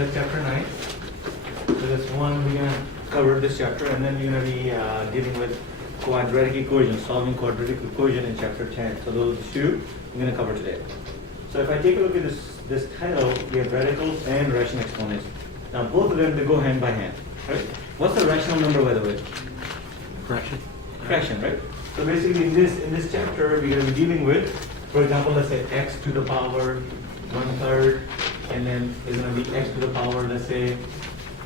that's chapter 9. So this one, we're going to cover this chapter, and then we're going to be dealing with quadratic equations, solving quadratic equation in chapter 10. So those two we're going to cover today. So if I take a look at this title, we have radicals and rational exponents. Now both of them, they go hand by hand, right? What's the rational number, by the way? Fraction. Fraction, right? So basically in this chapter, we're going to be dealing with, for example, let's say x to the power 1/3, and then it's going to be x to the power, let's say,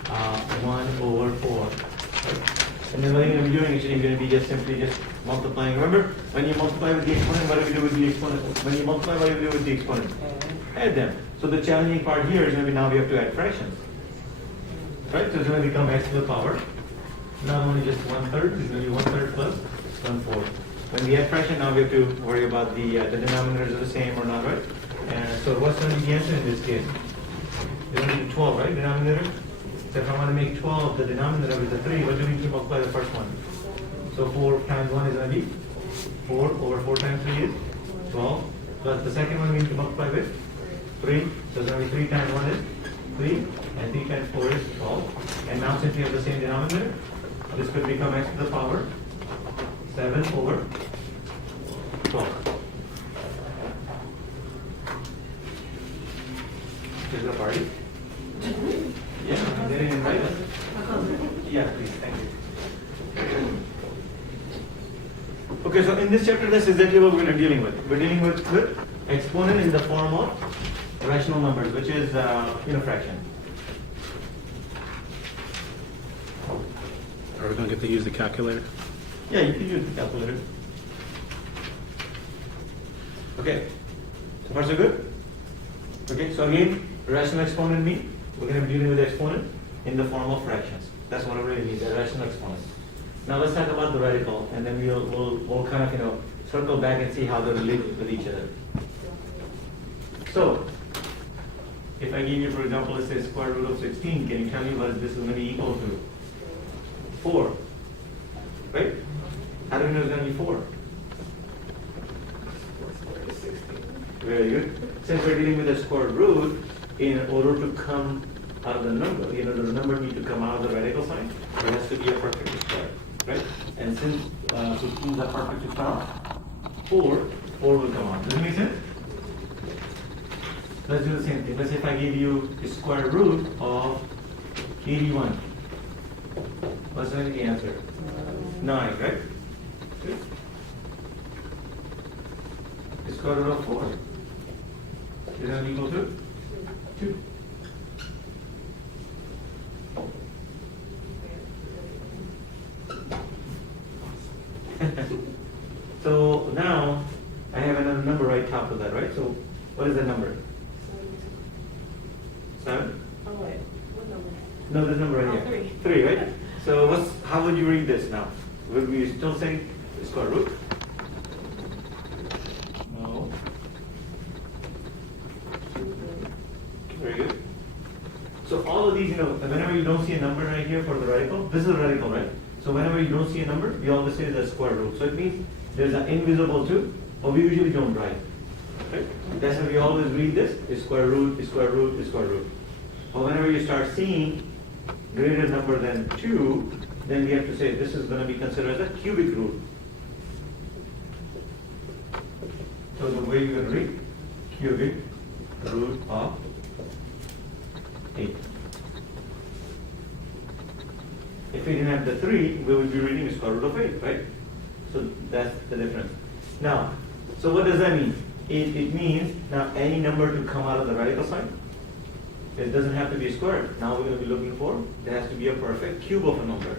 1/4. Right? And then what you're going to be doing, actually, you're going to be simply multiplying. Remember, when you multiply with the exponent, what do we do with the exponent? When you multiply, what do we do with the exponent? Add them. So the challenging part here is going to be now we have to add fractions. Right? So it's going to become x to the power. Not only just 1/3, it's going to be 1/3 plus 1/4. When we add fraction, now we have to worry about the denominators are the same or not, right? And so what's going to be the answer in this case? It's going to be 12, right? Denominator? So if I want to make 12, the denominator is a 3, what do we need to multiply the first one? So 4 times 1 is going to be 4 over 4 times 3 is 12. Plus the second one we need to multiply with 3. So it's going to be 3 times 1 is 3, and 3 times 4 is 12. And now since we have the same denominator, this could become x to the power 7 over 12. Is it a party? Yeah, I'm getting invited. Yeah, please, thank you. Okay, so in this chapter, that's exactly what we're dealing with. We're dealing with exponent in the form of rational numbers, which is fraction. Are we going to get to use the calculator? Yeah, you can use the calculator. Okay, so far so good? Okay, so again, rational exponent means we're going to be dealing with the exponent in the form of fractions. That's what it really means, a rational exponent. Now let's talk about the radical, and then we'll kind of circle back and see how they relate with each other. So, if I give you, for example, let's say square root of 16, can you tell me what this is going to be equal to? 4, right? How do we know it's going to be 4? Very good. Since we're dealing with a square root, in order to come out of the number, the number needs to come out of the radical sign, it has to be a perfect square, right? And since 16 is a perfect square, 4 will come out. Does that make sense? Let's do the same thing. Let's say if I give you the square root of 81. What's going to be the answer? 9, right? Good. The square root of 4. Is that equal to 2? So now I have another number right top of that, right? So what is that number? 7? Oh wait, what number? No, this number right here. 3, right? So how would you read this now? Would we still say square root? No. Very good. So all of these, whenever you don't see a number right here for the radical, this is a radical, right? So whenever you don't see a number, we always say the square root. So it means there's an invisible 2, but we usually don't write. Right? That's why we always read this, is square root, is square root, is square root. But whenever you start seeing greater number than 2, then we have to say this is going to be considered as a cubic root. So the way you're going to read, cubic root of 8. If we didn't have the 3, we would be reading the square root of 8, right? So that's the difference. Now, so what does that mean? It means now any number to come out of the radical sign, it doesn't have to be a square. Now we're going to be looking for, there has to be a perfect cube of a number.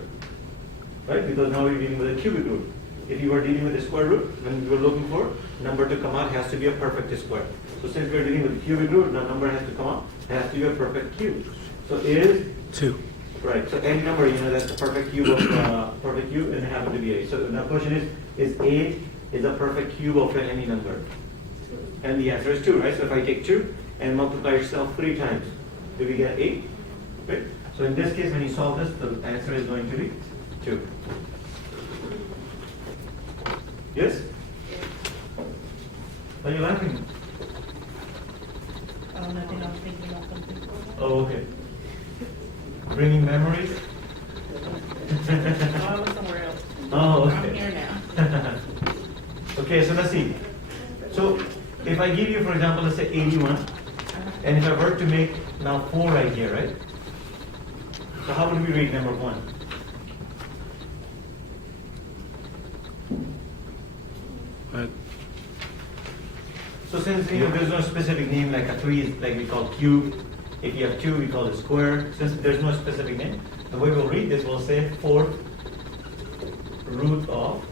Right? Because now we're dealing with a cubic root. If you were dealing with a square root, when we were looking for number to come out, has to be a perfect square. So since we're dealing with a cubic root, the number has to come out, it has to be a perfect cube. So it is 2. Right. So any number, that's the perfect cube of perfect cube, and it happens to be 8. So the question is 8 is a perfect cube of any number? And the answer is 2, right? So if I take 2 and multiply yourself 3 times, do we get 8? Right? So in this case, when you solve this, the answer is going to be 2. Yes? Why are you laughing? Oh, nothing. I was thinking about something. Oh, okay. Bringing memories? I was somewhere else. Oh, I'm okay. here now. Okay, so let's see. So if I give you, for example, let's say 81, and if I were to make now 4 right here, right? So how would we rate number 1? So since there's no specific name, like a 3 is like we call cube. If you have 2, we call it square. Since there's no specific name, the way we'll read this, we'll say 4th root of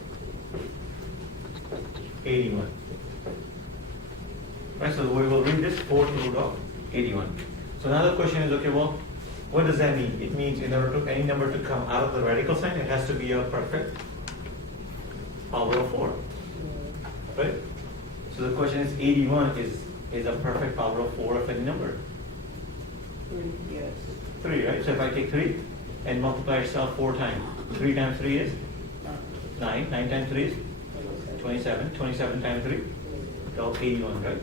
81. Right, so the way we'll read this, 4th root of 81. So now the question is, okay, well, what does that mean? It means in order to any number to come out of the radical sign, it has to be a perfect power of 4. Right? So the question is, 81 is a perfect power of 4 of any number. 3, yes. 3, right? So if I take 3 and multiply itself 4 times, 3 times 3 is 9. 9 times 3 is 27. 27 times 3 is 81, right?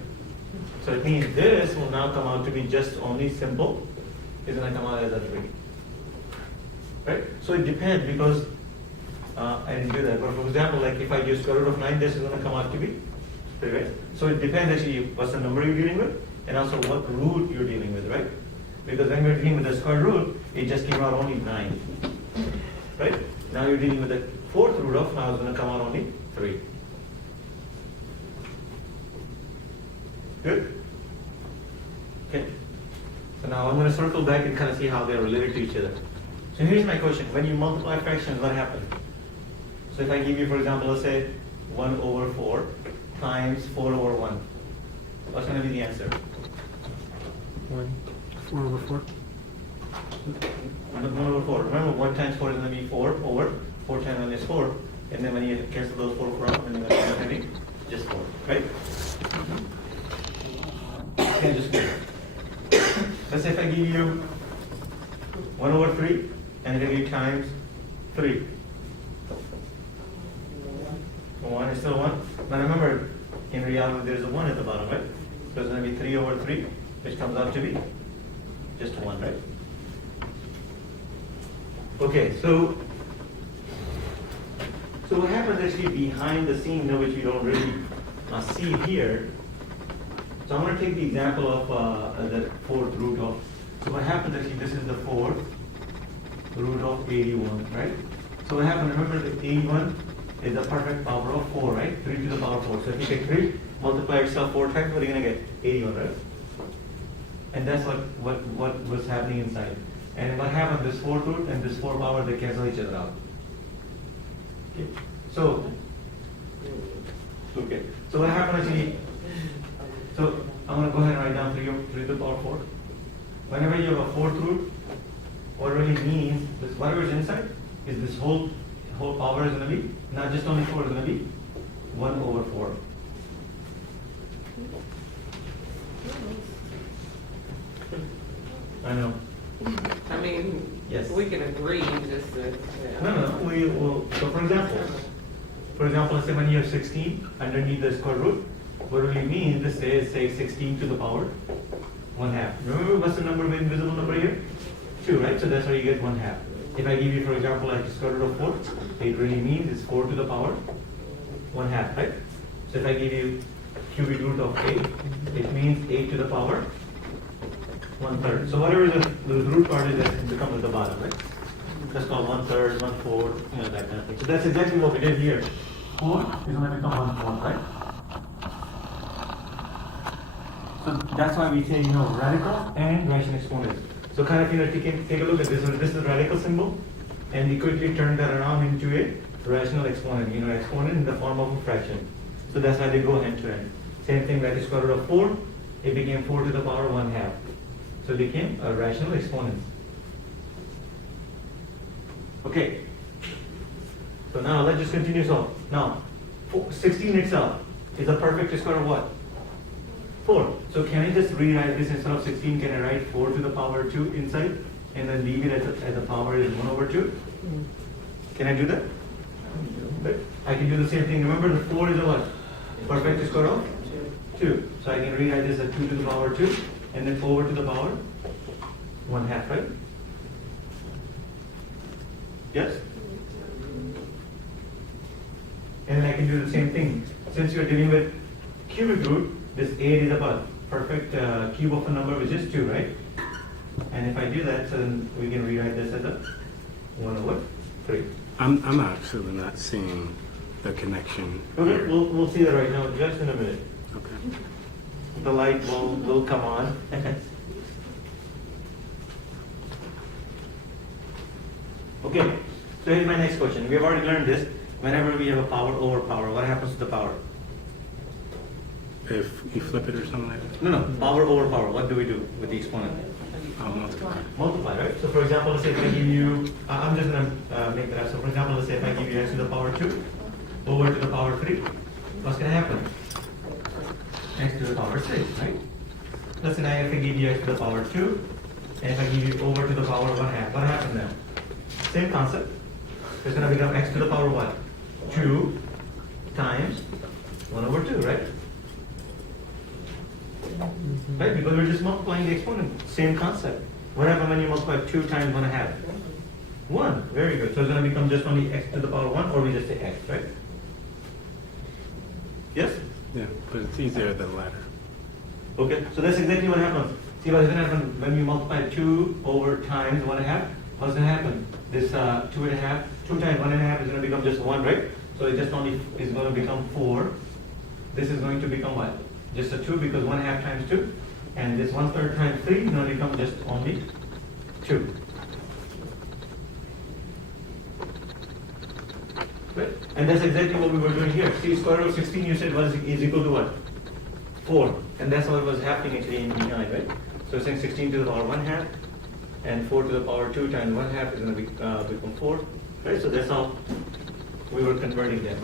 So it means this will now come out to be just only simple. It's going to come out as a 3. Right? So it depends because I didn't do that. But for example, like if I use square root of 9, this is going to come out to be 3, right? So it depends actually what's the number you're dealing with and also what root you're dealing with, right? Because when we're dealing with the square root, it just came out only 9. Right? Now you're dealing with the 4th root of, now it's going to come out only 3. Good? Okay. So now I'm going to circle back and kind of see how they're related to each other. So here's my question. When you multiply fractions, what happens? So if I give you, for example, let's say 1 over 4 times 4 over 1. What's going to be the answer? 4 over 4. 1 over 4. Remember, 1 times 4 is going to be 4 over 4 times 1 is 4. And then when you cancel those 4 out, then you're going to be just 4. Right? Okay, just 4. Let's say if I give you 1 over 3 and then you times 3. 1 is still 1. Now remember, in reality there's a 1 at the bottom, right? So it's going to be 3 over 3, which comes out to be just 1, right? Okay, so what happens actually behind the scene, which you don't really see here. So I'm going to take the example of the 4th root of. So what happens actually, this is the 4th root of 81, right? So what happens, remember that 81 is the perfect power of 4, right? 3 to the power 4. So if you take 3, multiply yourself 4 times, what are you going to get? 81, right? And that's what was happening inside. And what happened, this 4th root and this 4 power, they cancel each other out. Okay. So what happened actually, so I'm going to go ahead and write down 3 to the power 4. Whenever you have a 4th root, what it really means is whatever is inside is this whole power is going to be, not just only 4, it's going to be 1 over 4. I know. I mean, Yes. we can agree just to. No. We will. So for example, let's say when you have 16 underneath the square root, what really means this is say 16 to the power 1/2. Remember what's the number of invisible number here? 2, right? So that's why you get 1/2. If I give you, for example, like the square root of 4, it really means it's 4 to the power 1/2, right? So if I give you cubic root of 8, it means 8 to the power 1/3. So whatever the root part is, that becomes at the bottom, right? That's called 1/3, 1/4, that kind of thing. So that's exactly what we did here. 4 is going to become 1/4, right? So that's why we say, radical and rational exponent. So kind of, take a look at this. This is the radical symbol, and we quickly turn that around into a rational exponent. Exponent in the form of a fraction. So that's why they go hand to hand. Same thing, that is square root of 4. It became 4 to the power 1/2. So it became a rational exponent. Okay. So now let's just continue. So now 16 itself is a perfect square of what? 4. So can I just rewrite this instead of 16? Can I write 4 to the power 2 inside and then leave it as the power is 1 over 2? Can I do that? Good. I can do the same thing. Remember, the 4 is a what? Perfect square of 2. So I can rewrite this as 2 to the power 2 and then 4 to the power 1/2, right? Yes? And then I can do the same thing. Since you're dealing with cubic root, this 8 is a perfect cube of a number which is 2, right? And if I do that, so then we can rewrite this as a 1 over 3. I'm actually not seeing the connection. Okay, here. we'll see that right now, just in a minute. Okay. The light will come on. Okay, so here's my next question. We have already learned this. Whenever we have a power over power, what happens to the power? If you flip it or something like that, No, power over power. What do we do with the exponent? I'll multiply. Multiply, right? So for example, let's say if I give you, I'm just going to make that up. So for example, let's say if I give you x to the power 2 over to the power 3, what's going to happen? X to the power 6, right? Let's say now if I give you x to the power 2, and if I give you over to the power 1/2, what happened now? Same concept. It's going to become x to the power what? 2 times 1 over 2, right? Right, because we're just multiplying the exponent. Same concept. What happens when you multiply 2 times 1/2? 1. Very good. So it's going to become just only x to the power 1, or we just say x, right? Yes? Yeah, but it's easier the latter. Okay, so that's exactly what happens. See what's going to happen when you multiply 2 over times 1/2? What's going to happen? This 2.5, 2 times 1.5 is going to become just 1, right? So it just only is going to become 4. This is going to become what? Just a 2 because 1/2 times 2. And this 1/3 times 3 is going to become just only 2. Right? And that's exactly what we were doing here. See, square root of 16 you said is equal to what? 4. And that's what was happening actually in behind, right? So we're saying 16 to the power 1/2 and 4 to the power 2 times 1/2 is going to become 4. Right? So that's how we were converting them.